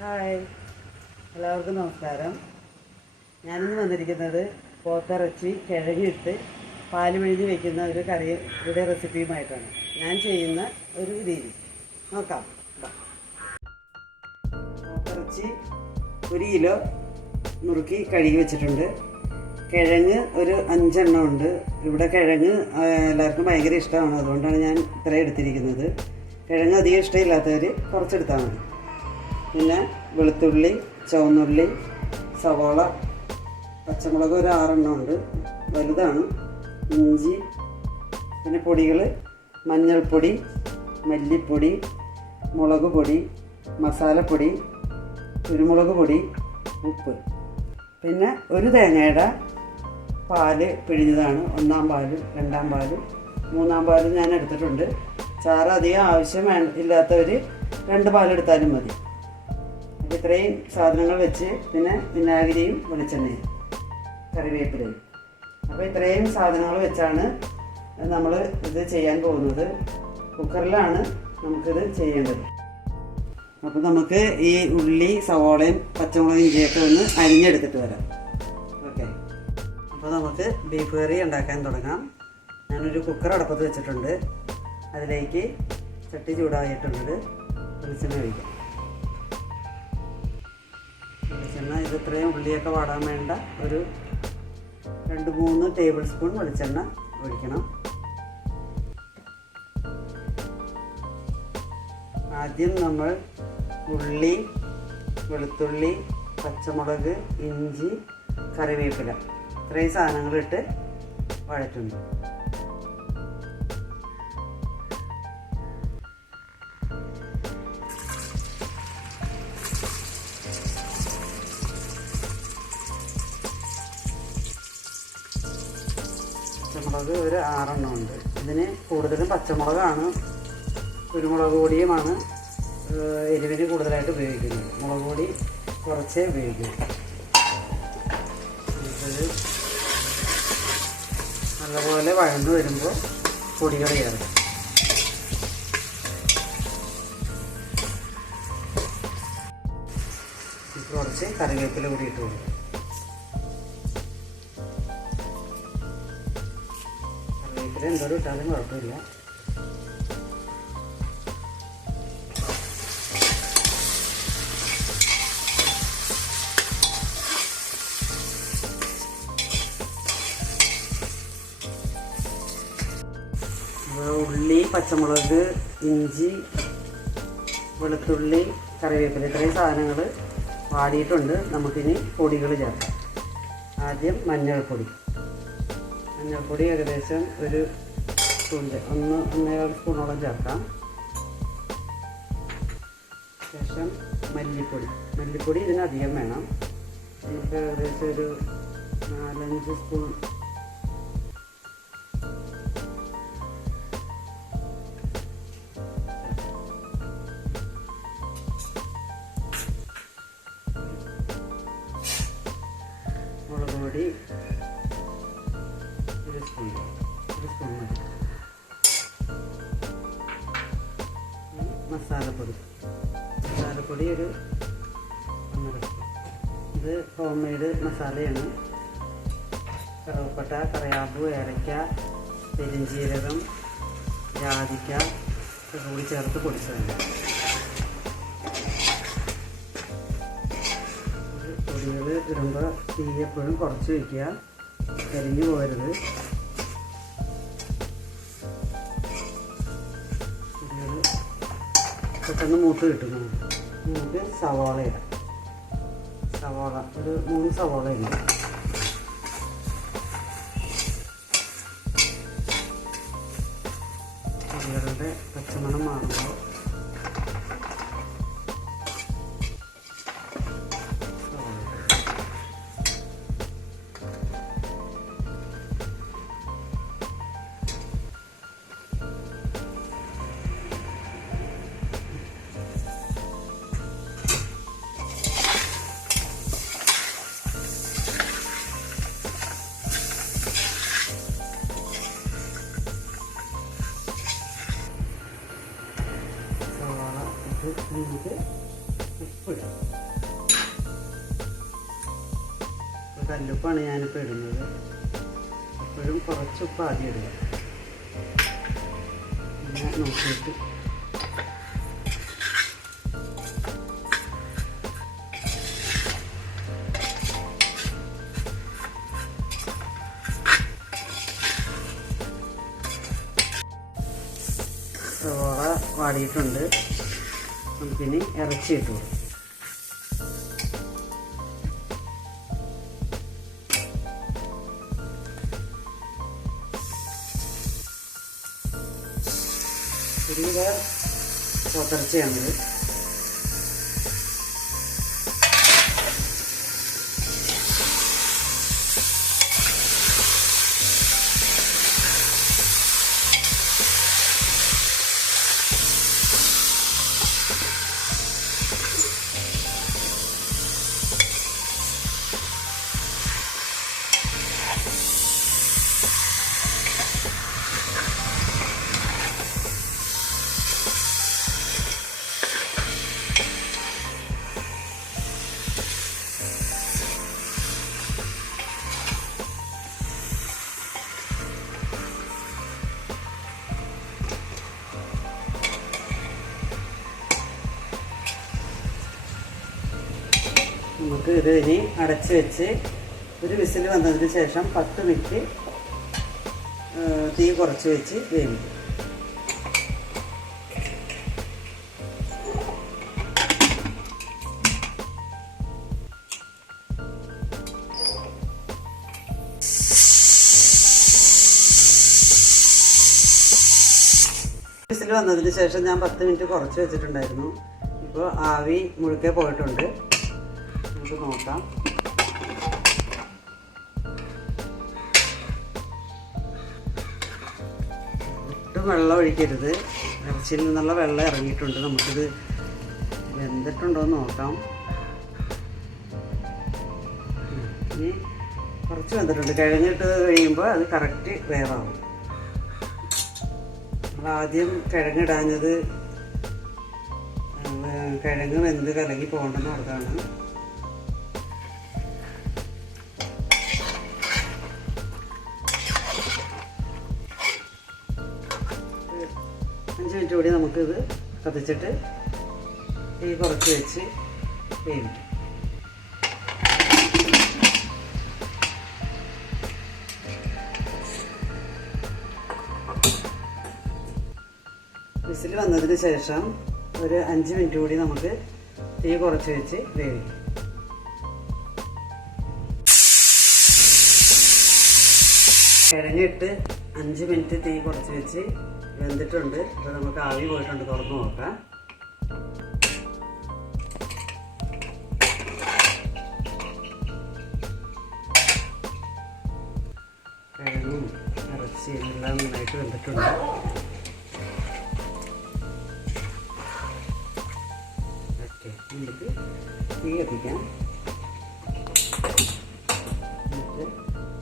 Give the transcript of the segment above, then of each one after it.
Hi. എല്ലാവർക്കും നമസ്കാരം. ഞാനിന്ന് വന്നിരിക്കുന്നത് പോത്തിറച്ചി കിഴങ്ങിട്ട് പാൽ പിഴിഞ്ഞ് വെക്കുന്ന ഒരു കറിയുടെ റെസിപ്പിയുമായിട്ടാണ്. ഞാൻ ചെയ്യുന്ന ഒരു രീതി. നോക്കാം. പോത്തിറച്ചി ഒരു കിലോ നുറുക്കി കഴുകി വെച്ചിട്ടുണ്ട്. കിഴങ്ങ് ഒരു അഞ്ചെണ്ണം ഉണ്ട്. ഇവിടെ കിഴങ്ങ് എല്ലാവർക്കും ഭയങ്കര ഇഷ്ടമാണ്. അതുകൊണ്ടാണ് ഞാൻ ഇത്രയും എടുത്തിരിക്കുന്നത്. കിഴങ്ങ് അധികം ഇഷ്ടമില്ലാത്തവർ കുറച്ചെടുത്താൽ മതി. പിന്നെ വെളുത്തുള്ളി ചുവന്നുള്ളി സവാള പച്ചമുളക് ഒരു ആറെണ്ണം ഉണ്ട്. വലുതാണ്. ഇഞ്ചി പിന്നെ പൊടികൾ മഞ്ഞൾപ്പൊടി മല്ലിപ്പൊടി മുളക് പൊടി മസാലപ്പൊടി കുരുമുളക് പൊടി ഉപ്പ്. പിന്നെ ഒരു തേങ്ങയുടെ പാൽ പിഴിഞ്ഞതാണ്. ഒന്നാം പാൽ രണ്ടാം പാൽ മൂന്നാം പാൽ ഞാൻ എടുത്തിട്ടുണ്ട്. ചാറ് അധികം ആവശ്യം ഇല്ലാത്തവർ രണ്ട് പാലെടുത്താലും മതി. ഇത്രയും സാധനങ്ങൾ വെച്ച് പിന്നെ വിനാഗിരിയും വെളിച്ചെണ്ണയും കറിവേപ്പിലയും. അപ്പോൾ ഇത്രയും സാധനങ്ങൾ വെച്ചാണ് നമ്മൾ ഇത് ചെയ്യാൻ പോകുന്നത്. കുക്കറിലാണ് നമുക്കിത് ചെയ്യേണ്ടത്. അപ്പോൾ നമുക്ക് ഈ ഉള്ളി സവോളയും പച്ചമുളകും ഇഞ്ചിയൊക്കെ ഒന്ന് അരിഞ്ഞെടുത്തിട്ട് വരാം. ഓക്കെ. അപ്പോൾ നമുക്ക് ബീഫ് കറി ഉണ്ടാക്കാൻ തുടങ്ങാം. ഞാനൊരു കുക്കർ അടപ്പത്ത് വെച്ചിട്ടുണ്ട്. അതിലേക്ക് ചട്ടി ചൂടായിട്ടുള്ളത് വെളിച്ചെണ്ണ ഒഴിക്കാം. വെളിച്ചെണ്ണ. ഇത് ഇത്രയും ഉള്ളിയൊക്കെ വാടാൻ വേണ്ട. ഒരു രണ്ട് മൂന്ന് ടേബിൾ സ്പൂൺ വെളിച്ചെണ്ണ ഒഴിക്കണം. ആദ്യം നമ്മൾ ഉള്ളി വെളുത്തുള്ളി പച്ചമുളക് ഇഞ്ചി കറിവേപ്പില. ഇത്രയും സാധനങ്ങളിട്ട് വഴറ്റുന്നു. പച്ചമുളക് ഒരു ആറെണ്ണം ഉണ്ട്. ഇതിന് കൂടുതലും പച്ചമുളകാണ്. കുരുമുളക് പൊടിയുമാണ് എരിവിന് കൂടുതലായിട്ട് ഉപയോഗിക്കുന്നത്. മുളക് പൊടി കുറച്ചേ ഉപയോഗിക്കൂ. നല്ലപോലെ വഴന്നു വരുമ്പോൾ പൊടികൾ ചേർക്കും. കുറച്ച് കറിവേപ്പില കൂടി ഇട്ട് കൊടുക്കും. എന്തോരം ഇട്ടാലും കുഴപ്പമില്ല. ഉള്ളി പച്ചമുളക് ഇഞ്ചി വെളുത്തുള്ളി കറിവേപ്പില ഇത്രയും സാധനങ്ങൾ വാടിയിട്ടുണ്ട്. നമുക്കിനി പൊടികൾ ചേർക്കാം. ആദ്യം മഞ്ഞൾപ്പൊടി. മഞ്ഞൾപ്പൊടി ഏകദേശം ഒരു സ്പൂണിന്റെ ഒന്ന് ഒന്നേകാൽ സ്പൂണോളം ചേർക്കാം. ശേഷം മല്ലിപ്പൊടി. മല്ലിപ്പൊടി ഇതിനധികം വേണം. നമുക്ക് ഏകദേശം ഒരു നാലഞ്ച് സ്പൂൺ. മുളക് പൊടി. മസാലപ്പൊടി. മസാലപ്പൊടി ഒരു ഇത് ഹോം മെയ്ഡ് മസാലയാണ്. കറുവപ്പട്ട കറിയാമ്പു ഏലക്ക പെരിഞ്ചീരകം ജാതിക്ക ഒക്കെ കൂടി ചേർത്ത് പൊടിച്ചതാണ്. പൊടികൾ ഇടുമ്പോൾ തീ എപ്പോഴും കുറച്ച് വയ്ക്കുക കരിഞ്ഞു പോകരുത്. പെട്ടെന്ന് മൂത്ത് കിട്ടുന്നു. നമുക്ക് സവാള ഇടാം സവാള ഒരു മൂന്ന് സവാള ഇടാം പൊടികളുടെ പച്ചമണം മാറുമ്പോൾ നമുക്ക് കല്ലുപ്പാണ് ഞാനിപ്പോൾ ഇടുന്നത്. അപ്പോഴും കുറച്ച് ഉപ്പ് ആദ്യം ഇടുക. പിന്നെ നോക്കിയിട്ട്. സവാള വാടിയിട്ടുണ്ട്. നമുക്കിനി ഇറച്ചി ഇട്ട് കൊടുക്കാം ഒരുവിധ പോത്തിറച്ചിയാണിത് നമുക്ക് ഇത് ഇനി അടച്ച് വെച്ച് ഒരു വിസിൽ വന്നതിന് ശേഷം പത്ത് മിനിറ്റ് തീ കുറച്ച് വെച്ച് വേവിക്കും. വിസിൽ വന്നതിന് ശേഷം ഞാൻ പത്ത് മിനിറ്റ് കുറച്ച് വെച്ചിട്ടുണ്ടായിരുന്നു. ഇപ്പോൾ ആവി മുഴുക്കെ പോയിട്ടുണ്ട്. നമുക്ക് നോക്കാം. ഒട്ടും വെള്ളം ഒഴിക്കരുത്. ഇറച്ചിയിൽ നിന്നുള്ള വെള്ളം ഇറങ്ങിയിട്ടുണ്ട്. നമുക്കിത് വെന്തിട്ടുണ്ടോ എന്ന് നോക്കാം. ഇനി കുറച്ച് വെന്തിട്ടുണ്ട്. കിഴങ്ങിട്ട് കഴിയുമ്പോൾ അത് കറക്റ്റ് വേറാവും ആദ്യം കിഴങ്ങിടാഞ്ഞത് കിഴങ്ങ് വെന്ത് കലങ്ങി പോകേണ്ടെന്ന് ഓർത്താണ് മിനിറ്റ് ഇത് കത്തിച്ചിട്ട് ഈ കുറച്ച് വെച്ച് വേവിക്കും. വിസിൽ വന്നതിന് ശേഷം ഒരു അഞ്ച് മിനിറ്റ് കൂടി നമുക്ക് തീ കുറച്ച് വെച്ച് വേവിക്കും. കിഴങ്ങിട്ട് അഞ്ച് മിനിറ്റ് തീ കുറച്ച് വെച്ച് വെന്തിട്ടുണ്ട്. അപ്പോൾ നമുക്ക് ആവി പോയിട്ടുണ്ട്. തുറന്ന് നോക്കാം. കിഴങ്ങും ഇറച്ചിയും എല്ലാം നന്നായിട്ട് വെന്തിട്ടുണ്ട്. ഓക്കെ നമുക്ക് തീ കത്തിക്കാം.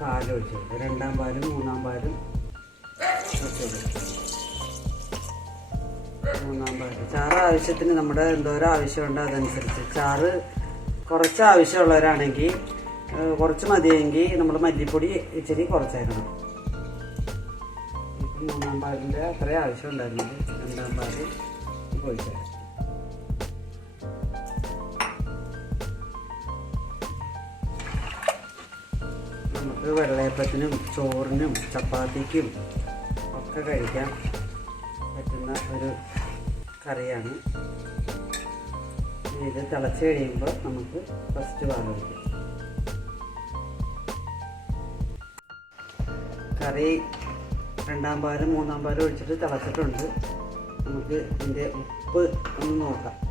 പാൽ രണ്ടാം പാലും മൂന്നാം പാലും കൊടുക്കുക ചാറ് ആവശ്യത്തിന് നമ്മുടെ എന്തോരം ആവശ്യമുണ്ടോ അതനുസരിച്ച്. ചാറ് കുറച്ച് ആവശ്യമുള്ളവരാണെങ്കിൽ കുറച്ച് മതിയെങ്കിൽ നമ്മൾ മല്ലിപ്പൊടി ഇച്ചിരി കുറച്ചേക്കണം മൂന്നാം പാലിന്റെ അത്രയും ആവശ്യം ഉണ്ടായിരുന്നത് രണ്ടാം പാൽ പോയിട്ട് നമുക്ക് വെള്ളയപ്പത്തിനും ചോറിനും ചപ്പാത്തിക്കും ഒക്കെ കഴിക്കാൻ പറ്റുന്ന ഒരു കറിയാണ്. ഇത് തിളച്ച് കഴിയുമ്പോൾ നമുക്ക് ഫസ്റ്റ് ഒഴിക്കാം കറി രണ്ടാം പാലും മൂന്നാം പാലും ഒഴിച്ചിട്ട് തിളച്ചിട്ടുണ്ട്. നമുക്ക് ഇതിന്റെ ഉപ്പ് ഒന്ന് നോക്കാം.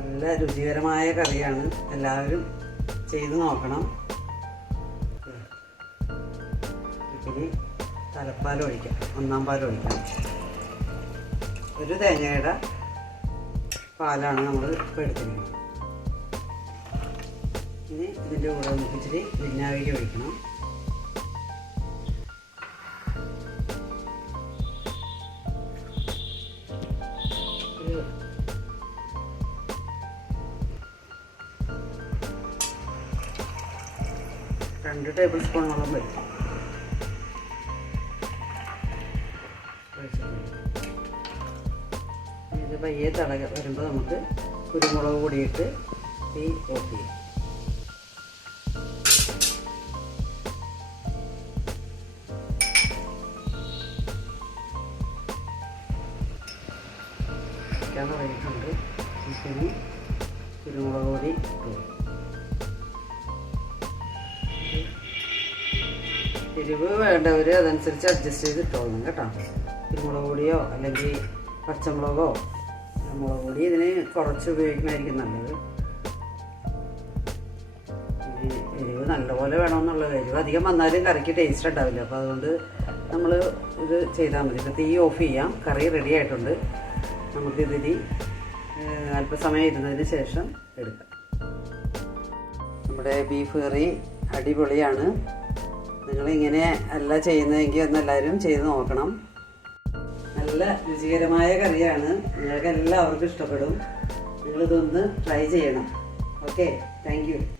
നല്ല രുചികരമായ കറിയാണ്. എല്ലാവരും ചെയ്ത് നോക്കണം. ഇനി തലപ്പാൽ ഒഴിക്കാം. ഒന്നാം പാൽ ഒഴിക്കാം. ഒരു തേങ്ങയുടെ പാലാണ് നമ്മൾ ഇപ്പോൾ എടുത്തിരിക്കുന്നത്. ഇനി ഇതിന്റെ കൂടെ നമുക്ക് ഇച്ചിരി ഒഴിക്കണം. രണ്ട് ടേബിൾ സ്പൂണോളം വരും. ഇത് പയ്യെ തിളക വരുമ്പോൾ നമുക്ക് കുരുമുളക് കൂടിയിട്ട് തീ ഓഫ് ചെയ്യാം. ചിക്കൻ ഇനി കുരുമുളക് പൊടി ഇട്ട് എരിവ് വേണ്ടവർ അതനുസരിച്ച് അഡ്ജസ്റ്റ് ചെയ്ത് ഇട്ടോളും കേട്ടോ. കുരുമുളക് പൊടിയോ അല്ലെങ്കിൽ പച്ചമുളകോ മുളക് പൊടി ഇതിന് കുറച്ച് ഉപയോഗിക്കുന്നതായിരിക്കും നല്ലത്. എരിവ് നല്ലപോലെ വേണമെന്നുള്ളത് എരിവ് അധികം വന്നാലും കറിക്ക് ടേസ്റ്റ് ഉണ്ടാവില്ല. അപ്പോൾ അതുകൊണ്ട് നമ്മൾ ഇത് ചെയ്താൽ മതി. ഇപ്പോൾ തീ ഓഫ് ചെയ്യാം. കറി റെഡി ആയിട്ടുണ്ട്. നമുക്കിതിനി ഏഹ്, അല്പസമയം ഇരുന്നതിന് ശേഷം എടുക്കാം. നമ്മുടെ ബീഫ് കറി അടിപൊളിയാണ്. നിങ്ങളിങ്ങനെ അല്ല ചെയ്യുന്നതെങ്കിൽ ഒന്ന് എല്ലാവരും ചെയ്ത് നോക്കണം. നല്ല രുചികരമായ കറിയാണ്. നിങ്ങൾക്ക് എല്ലാവർക്കും ഇഷ്ടപ്പെടും. നിങ്ങളിതൊന്ന് ട്രൈ ചെയ്യണം. Okay thank